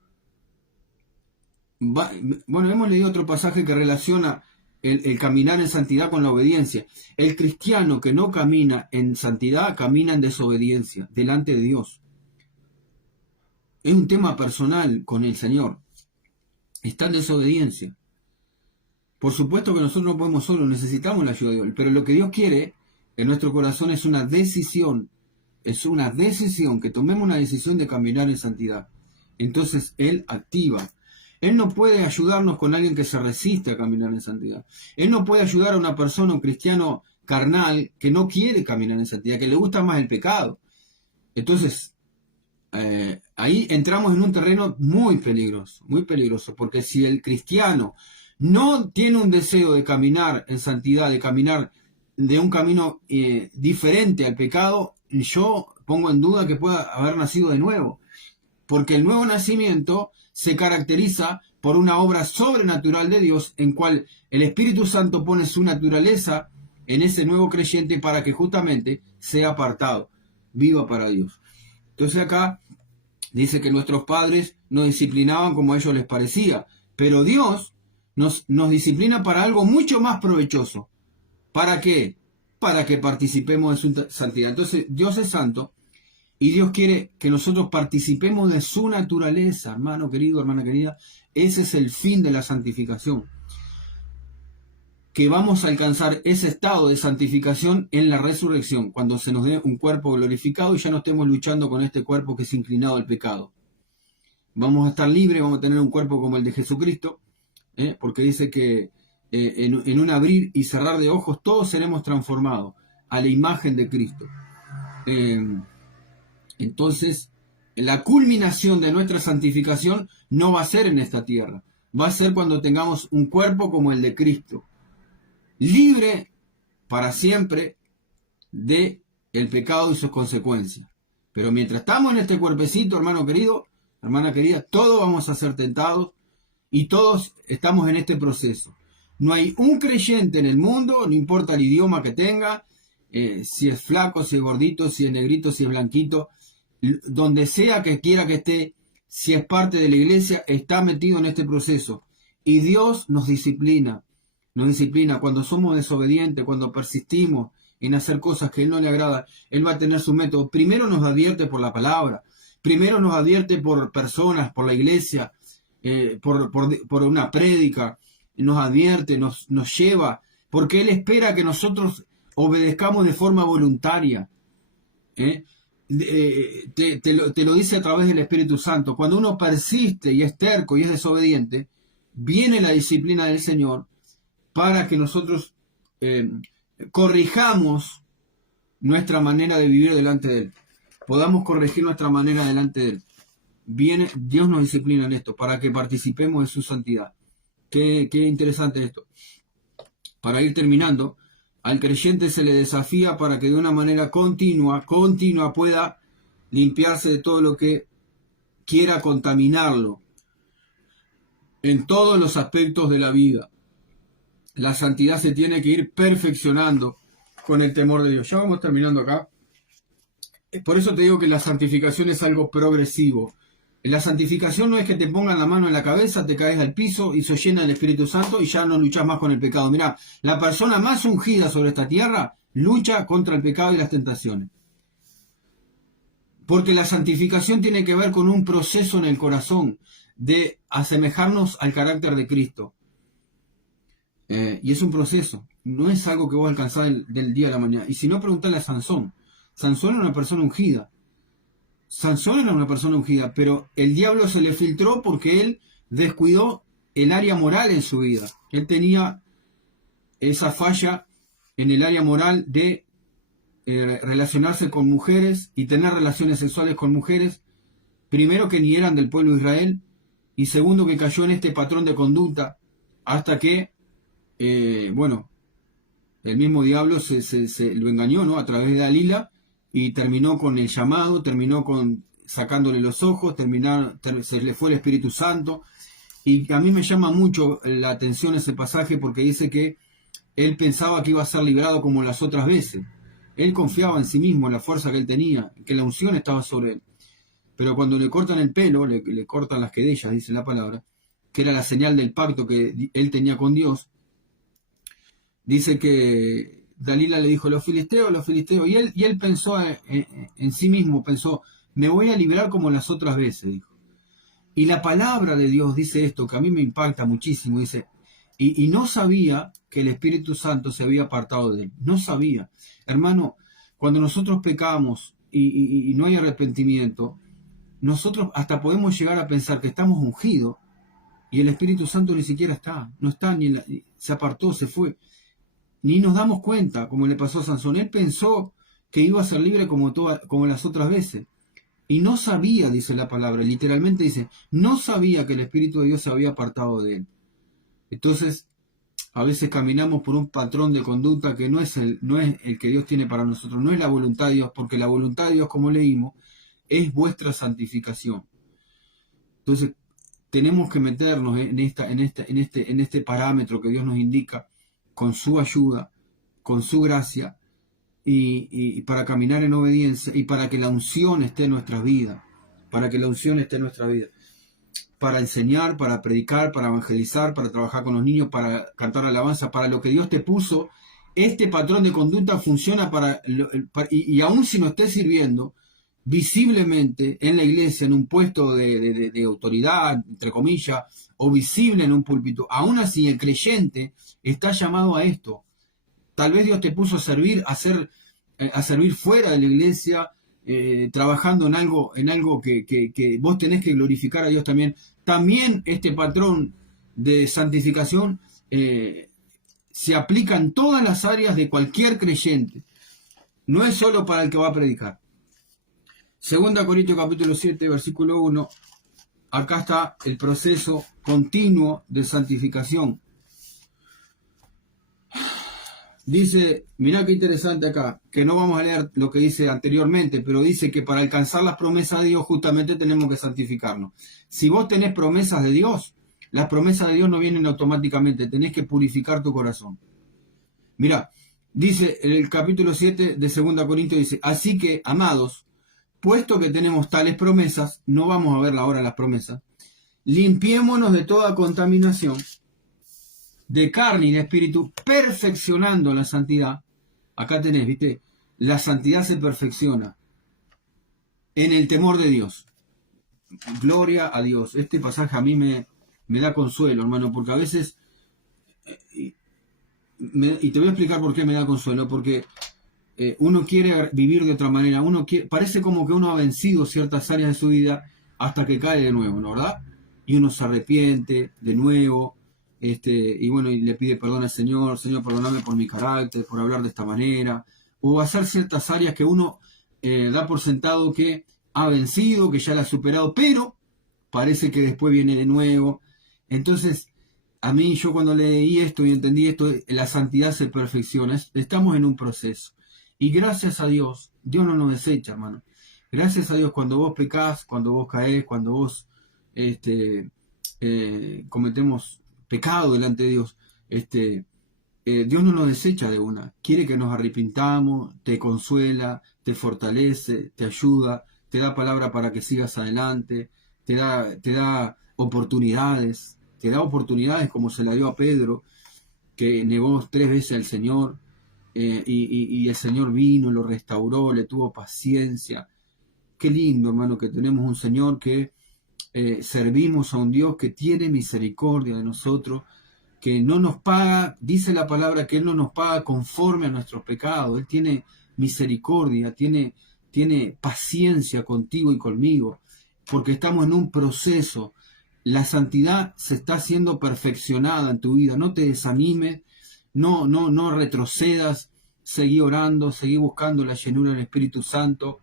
bueno, hemos leído otro pasaje que relaciona el caminar en santidad con la obediencia. El cristiano que no camina en santidad, camina en desobediencia delante de Dios. Es un tema personal con el Señor. Está en desobediencia. Por supuesto que nosotros no podemos solos, necesitamos la ayuda de Dios. Pero lo que Dios quiere en nuestro corazón es una decisión. Es una decisión, que tomemos una decisión de caminar en santidad. Entonces Él activa. Él no puede ayudarnos con alguien que se resiste a caminar en santidad. Él no puede ayudar a una persona, un cristiano carnal, que no quiere caminar en santidad, que le gusta más el pecado. Entonces, ahí entramos en un terreno muy peligroso, porque si el cristiano no tiene un deseo de caminar en santidad, de caminar de un camino diferente al pecado, yo pongo en duda que pueda haber nacido de nuevo, porque el nuevo nacimiento se caracteriza por una obra sobrenatural de Dios, en cual el Espíritu Santo pone su naturaleza en ese nuevo creyente para que justamente sea apartado, viva para Dios. Entonces acá dice que nuestros padres nos disciplinaban como a ellos les parecía, pero Dios nos disciplina para algo mucho más provechoso. ¿Para qué? Para que participemos de su santidad. Entonces Dios es santo y Dios quiere que nosotros participemos de su naturaleza, hermano querido, hermana querida. Ese es el fin de la santificación. Que vamos a alcanzar ese estado de santificación en la resurrección, cuando se nos dé un cuerpo glorificado y ya no estemos luchando con este cuerpo que es inclinado al pecado. Vamos a estar libres, vamos a tener un cuerpo como el de Jesucristo, porque dice que en un abrir y cerrar de ojos todos seremos transformados a la imagen de Cristo. Entonces, la culminación de nuestra santificación no va a ser en esta tierra, va a ser cuando tengamos un cuerpo como el de Cristo, libre para siempre de el pecado y sus consecuencias. Pero mientras estamos en este cuerpecito, hermano querido, hermana querida, todos vamos a ser tentados y todos estamos en este proceso. No hay un creyente en el mundo, no importa el idioma que tenga, si es flaco, si es gordito, si es negrito, si es blanquito, donde sea que quiera que esté, si es parte de la iglesia, está metido en este proceso. Y Dios nos disciplina cuando somos desobedientes, cuando persistimos en hacer cosas que a Él no le agrada. Él va a tener su método. Primero nos advierte por la palabra, primero nos advierte por personas, por la iglesia, por una prédica, nos advierte, nos lleva, porque Él espera que nosotros obedezcamos de forma voluntaria. Te lo dice a través del Espíritu Santo. Cuando uno persiste y es terco y es desobediente, viene la disciplina del Señor para que nosotros corrijamos nuestra manera de vivir delante de Él. Podamos corregir nuestra manera delante de Él. Dios nos disciplina en esto, para que participemos de su santidad. Qué interesante esto. Para ir terminando, al creyente se le desafía para que de una manera continua pueda limpiarse de todo lo que quiera contaminarlo en todos los aspectos de la vida. La santidad se tiene que ir perfeccionando con el temor de Dios. Ya vamos terminando acá. Por eso te digo que la santificación es algo progresivo. La santificación no es que te pongan la mano en la cabeza, te caes al piso y se llena el Espíritu Santo y ya no luchas más con el pecado. Mirá, la persona más ungida sobre esta tierra lucha contra el pecado y las tentaciones. Porque la santificación tiene que ver con un proceso en el corazón de asemejarnos al carácter de Cristo. Y es un proceso, no es algo que vos alcanzás del día a la mañana. Y si no, preguntale a Sansón. Sansón era una persona ungida. Pero el diablo se le filtró porque él descuidó el área moral en su vida. Él tenía esa falla en el área moral de relacionarse con mujeres y tener relaciones sexuales con mujeres, primero que ni eran del pueblo de Israel, y segundo que cayó en este patrón de conducta hasta que, el mismo diablo se lo engañó, ¿no? A través de Dalila, y terminó con el llamado, terminó con sacándole los ojos, se le fue el Espíritu Santo. Y a mí me llama mucho la atención ese pasaje porque dice que él pensaba que iba a ser librado como las otras veces. Él confiaba en sí mismo, en la fuerza que él tenía, que la unción estaba sobre él. Pero cuando le cortan el pelo, le cortan las querellas, dice la palabra, que era la señal del pacto que él tenía con Dios, dice que Dalila le dijo, los filisteos, y él pensó en sí mismo, pensó, me voy a librar como las otras veces, dijo. Y la palabra de Dios dice esto, que a mí me impacta muchísimo, dice, y no sabía que el Espíritu Santo se había apartado de él, no sabía. Hermano, cuando nosotros pecamos y no hay arrepentimiento, nosotros hasta podemos llegar a pensar que estamos ungidos y el Espíritu Santo ni siquiera está, no está, se apartó, se fue. Ni nos damos cuenta, como le pasó a Sansón. Él pensó que iba a ser libre como las otras veces. Y no sabía, dice la palabra, literalmente dice, no sabía que el Espíritu de Dios se había apartado de él. Entonces, a veces caminamos por un patrón de conducta que no es el que Dios tiene para nosotros, no es la voluntad de Dios, porque la voluntad de Dios, como leímos, es vuestra santificación. Entonces, tenemos que meternos en este parámetro que Dios nos indica, con su ayuda, con su gracia, y para caminar en obediencia, y para que la unción esté en nuestras vidas, para enseñar, para predicar, para evangelizar, para trabajar con los niños, para cantar alabanza, para lo que Dios te puso. Este patrón de conducta funciona y aún si no estés sirviendo visiblemente en la iglesia, en un puesto de autoridad, entre comillas, o visible en un púlpito, aún así el creyente está llamado a esto. Tal vez Dios te puso a servir fuera de la iglesia, trabajando en algo que vos tenés que glorificar a Dios también. También este patrón de santificación se aplica en todas las áreas de cualquier creyente. No es solo para el que va a predicar. 2 Corintios capítulo 7, versículo 1. Acá está el proceso continuo de santificación. Dice, mirá qué interesante acá, que no vamos a leer lo que dice anteriormente, pero dice que para alcanzar las promesas de Dios justamente tenemos que santificarnos. Si vos tenés promesas de Dios, las promesas de Dios no vienen automáticamente, tenés que purificar tu corazón. Mirá, dice en el capítulo 7 de 2 Corintios, dice, así que, amados, puesto que tenemos tales promesas, no vamos a ver ahora las promesas, limpiémonos de toda contaminación, de carne y de espíritu, perfeccionando la santidad. Acá tenés, ¿viste? La santidad se perfecciona en el temor de Dios. Gloria a Dios. Este pasaje a mí me da consuelo, hermano, porque a veces, y te voy a explicar por qué me da consuelo, porque uno quiere vivir de otra manera, parece como que uno ha vencido ciertas áreas de su vida hasta que cae de nuevo, ¿no? ¿Verdad? Y uno se arrepiente de nuevo, y bueno, y le pide perdón al Señor, perdóname por mi carácter, por hablar de esta manera, o hacer ciertas áreas que uno da por sentado que ha vencido, que ya la ha superado, pero parece que después viene de nuevo. Entonces, a mí, yo cuando leí esto y entendí esto, la santidad se perfecciona, estamos en un proceso. Y gracias a Dios, Dios no nos desecha, hermano. Gracias a Dios, cuando vos pecás, cuando vos caés, cuando vos cometemos pecado delante de Dios, Dios no nos desecha de una. Quiere que nos arrepintamos, te consuela, te fortalece, te ayuda, te da palabra para que sigas adelante, te da oportunidades, como se la dio a Pedro, que negó 3 veces al Señor, y el Señor vino, lo restauró, le tuvo paciencia. Qué lindo, hermano, que tenemos un Señor que servimos a un Dios que tiene misericordia de nosotros, que no nos paga, dice la palabra que Él no nos paga conforme a nuestros pecados. Él tiene misericordia, tiene paciencia contigo y conmigo, porque estamos en un proceso. La santidad se está siendo perfeccionada en tu vida. No te desanimes, no retrocedas, seguí orando, seguí buscando la llenura del Espíritu Santo,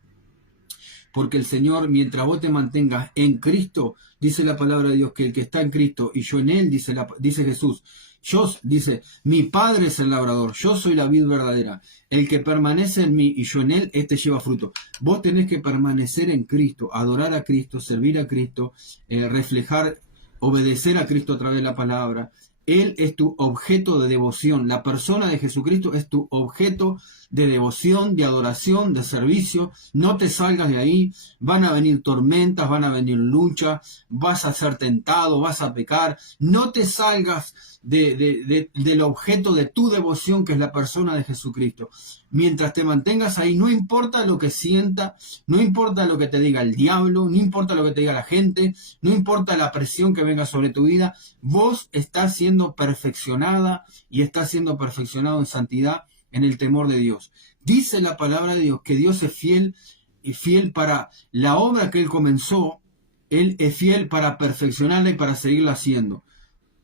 porque el Señor, mientras vos te mantengas en Cristo, dice la palabra de Dios que el que está en Cristo y yo en Él, dice Jesús, Dice, mi Padre es el labrador, yo soy la vid verdadera. El que permanece en mí y yo en él, este lleva fruto. Vos tenés que permanecer en Cristo, adorar a Cristo, servir a Cristo, reflejar, obedecer a Cristo a través de la palabra. Él es tu objeto de devoción. La persona de Jesucristo es tu objeto de devoción, de adoración, de servicio. No te salgas de ahí. Van a venir tormentas, van a venir luchas, vas a ser tentado, vas a pecar. No te salgas del objeto de tu devoción, que es la persona de Jesucristo. Mientras te mantengas ahí, no importa lo que sienta, no importa lo que te diga el diablo, no importa lo que te diga la gente, no importa la presión que venga sobre tu vida, vos estás siendo perfeccionada y estás siendo perfeccionado en santidad, en el temor de Dios. Dice la palabra de Dios que Dios es fiel y fiel para la obra que Él comenzó. Él es fiel para perfeccionarla y para seguirla haciendo.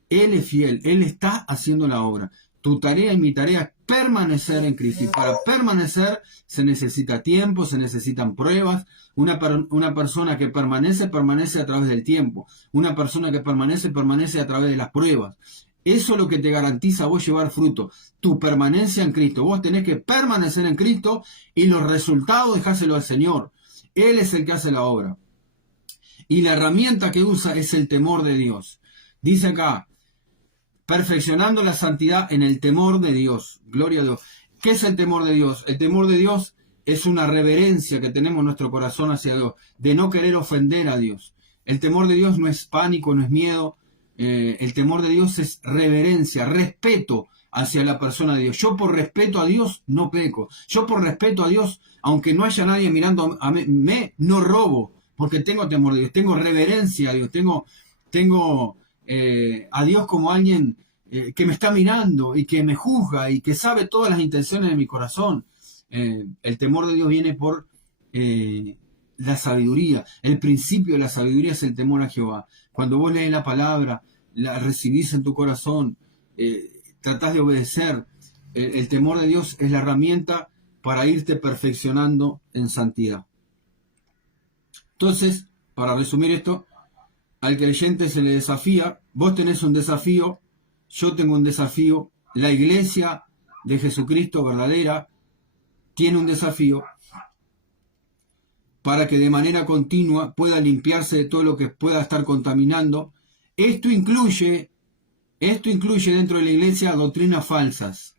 Él es fiel, Él está haciendo la obra. Tu tarea y mi tarea es permanecer en Cristo. Y para permanecer se necesita tiempo, se necesitan pruebas. Una persona que permanece, permanece a través del tiempo. Una persona que permanece, permanece a través de las pruebas. Eso es lo que te garantiza a vos llevar fruto. Tu permanencia en Cristo. Vos tenés que permanecer en Cristo y los resultados dejáselo al Señor. Él es el que hace la obra. Y la herramienta que usa es el temor de Dios. Dice acá, perfeccionando la santidad en el temor de Dios. Gloria a Dios. ¿Qué es el temor de Dios? El temor de Dios es una reverencia que tenemos en nuestro corazón hacia Dios, de no querer ofender a Dios. El temor de Dios no es pánico, no es miedo. El temor de Dios es reverencia, respeto hacia la persona de Dios. Yo por respeto a Dios no peco. Yo por respeto a Dios, aunque no haya nadie mirando a mí, no robo, porque tengo temor de Dios, tengo reverencia a Dios, tengo a Dios como alguien que me está mirando y que me juzga y que sabe todas las intenciones de mi corazón. El temor de Dios viene por la sabiduría. El principio de la sabiduría es el temor a Jehová. Cuando vos lees la palabra, la recibís en tu corazón, tratás de obedecer, el temor de Dios es la herramienta para irte perfeccionando en santidad. Entonces, para resumir esto, al creyente se le desafía, vos tenés un desafío, yo tengo un desafío, la iglesia de Jesucristo verdadera tiene un desafío para que de manera continua pueda limpiarse de todo lo que pueda estar contaminando. Esto incluye dentro de la iglesia doctrinas falsas.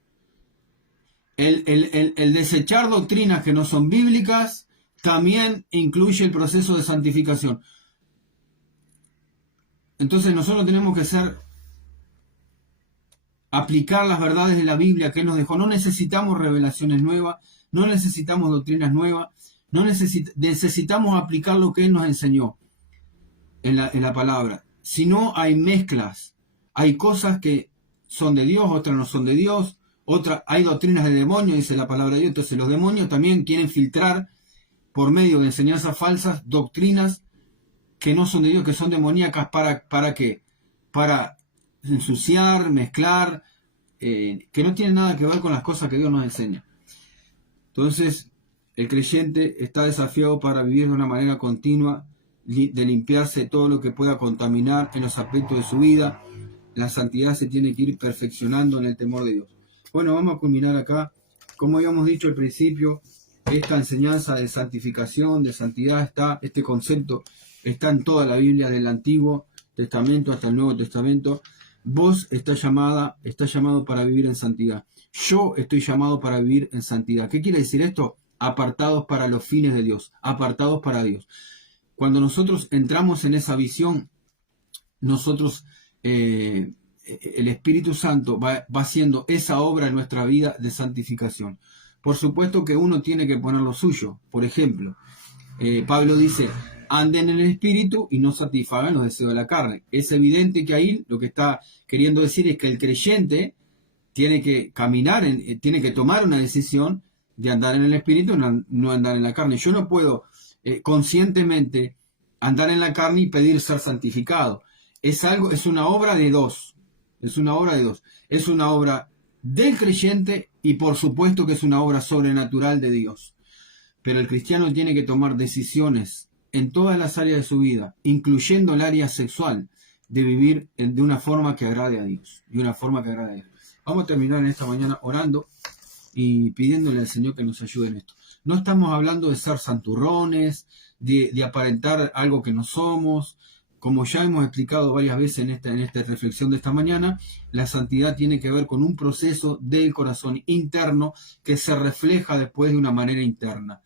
El desechar doctrinas que no son bíblicas también incluye el proceso de santificación. Entonces nosotros tenemos que aplicar las verdades de la Biblia que Él nos dejó. No necesitamos revelaciones nuevas, no necesitamos doctrinas nuevas, necesitamos aplicar lo que Él nos enseñó en la palabra. Si no, hay mezclas, hay cosas que son de Dios, otras no son de Dios, hay doctrinas de demonios, dice la palabra de Dios. Entonces los demonios también quieren filtrar por medio de enseñanzas falsas doctrinas que no son de Dios, que son demoníacas. ¿Para qué? Para ensuciar, mezclar, que no tienen nada que ver con las cosas que Dios nos enseña. Entonces, el creyente está desafiado para vivir de una manera continua, de limpiarse todo lo que pueda contaminar en los aspectos de su vida. La santidad se tiene que ir perfeccionando en el temor de Dios. Bueno, vamos a culminar acá. Como habíamos dicho al principio, esta enseñanza de santificación, de santidad, este concepto está en toda la Biblia, del Antiguo Testamento hasta el Nuevo Testamento. Vos estás llamado para vivir en santidad. Yo estoy llamado para vivir en santidad. ¿Qué quiere decir esto? Apartados para los fines de Dios, apartados para Dios. Cuando nosotros entramos en esa visión, nosotros, el Espíritu Santo va haciendo esa obra en nuestra vida de santificación. Por supuesto que uno tiene que poner lo suyo. Por ejemplo, Pablo dice, anden en el Espíritu y no satisfagan los deseos de la carne. Es evidente que ahí lo que está queriendo decir es que el creyente tiene que caminar, tiene que tomar una decisión de andar en el Espíritu y no andar en la carne. Yo no puedo conscientemente andar en la carne y pedir ser santificado. Es una obra de dos. Es una obra de dos. Es una obra del creyente y por supuesto que es una obra sobrenatural de Dios. Pero el cristiano tiene que tomar decisiones en todas las áreas de su vida, incluyendo el área sexual. de vivir de una forma que agrade a Dios. De una forma que agrade a Dios. Vamos a terminar en esta mañana orando y pidiéndole al Señor que nos ayude en esto. No estamos hablando de ser santurrones, de aparentar algo que no somos. Como ya hemos explicado varias veces en esta reflexión de esta mañana, la santidad tiene que ver con un proceso del corazón interno que se refleja después de una manera interna.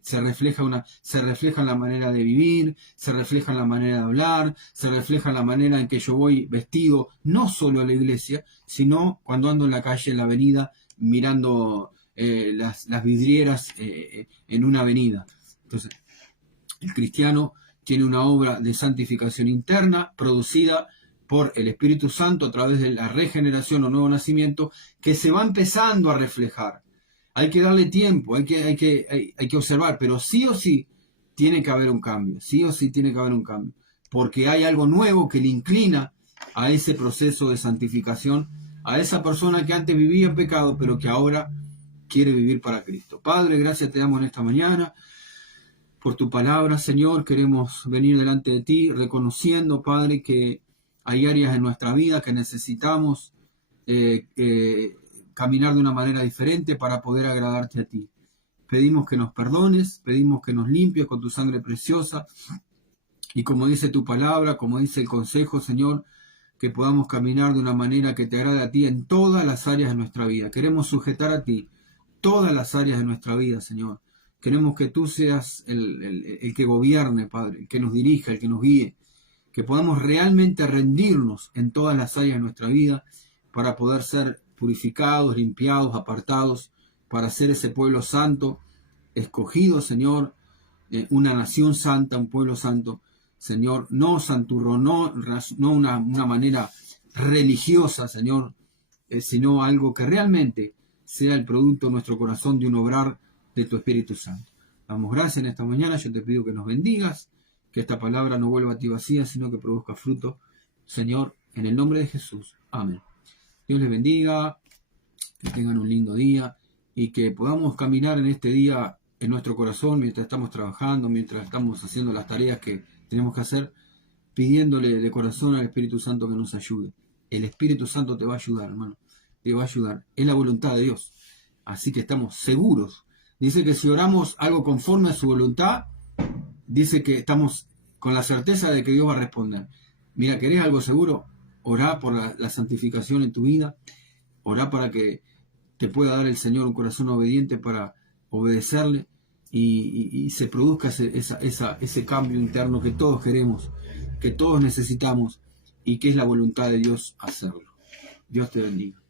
Se refleja en la manera de vivir, se refleja en la manera de hablar, se refleja en la manera en que yo voy vestido, no solo a la iglesia, sino cuando ando en la calle, en la avenida, mirando las vidrieras en una avenida. Entonces, el cristiano tiene una obra de santificación interna producida por el Espíritu Santo a través de la regeneración o nuevo nacimiento que se va empezando a reflejar. Hay que darle tiempo, hay que observar, pero sí o sí tiene que haber un cambio, sí o sí tiene que haber un cambio, porque hay algo nuevo que le inclina a ese proceso de santificación, a esa persona que antes vivía en pecado, pero que ahora quiere vivir para Cristo. Padre, gracias te damos en esta mañana por tu palabra, Señor. Queremos venir delante de ti reconociendo, Padre, que hay áreas en nuestra vida que necesitamos caminar de una manera diferente para poder agradarte a ti. Pedimos que nos perdones, pedimos que nos limpies con tu sangre preciosa y como dice tu palabra, como dice el consejo, Señor, que podamos caminar de una manera que te agrade a ti en todas las áreas de nuestra vida. Queremos sujetar a ti todas las áreas de nuestra vida, Señor. Queremos que tú seas el que gobierne, Padre, el que nos dirija, el que nos guíe, que podamos realmente rendirnos en todas las áreas de nuestra vida para poder ser purificados, limpiados, apartados, para ser ese pueblo santo, escogido, Señor, una nación santa, un pueblo santo, Señor, no santurro, no una manera religiosa, Señor, sino algo que realmente sea el producto de nuestro corazón de un obrar de tu Espíritu Santo. Damos gracias en esta mañana, yo te pido que nos bendigas, que esta palabra no vuelva a ti vacía, sino que produzca fruto, Señor, en el nombre de Jesús. Amén. Dios les bendiga, que tengan un lindo día y que podamos caminar en este día en nuestro corazón mientras estamos trabajando, mientras estamos haciendo las tareas que tenemos que hacer, pidiéndole de corazón al Espíritu Santo que nos ayude. El Espíritu Santo te va a ayudar, hermano, te va a ayudar. Es la voluntad de Dios. Así que estamos seguros. Dice que si oramos algo conforme a su voluntad, dice que estamos con la certeza de que Dios va a responder. Mira, ¿querés algo seguro? Orá por la santificación en tu vida. Orá para que te pueda dar el Señor un corazón obediente para obedecerle y se produzca ese cambio interno que todos queremos, que todos necesitamos y que es la voluntad de Dios hacerlo. Dios te bendiga.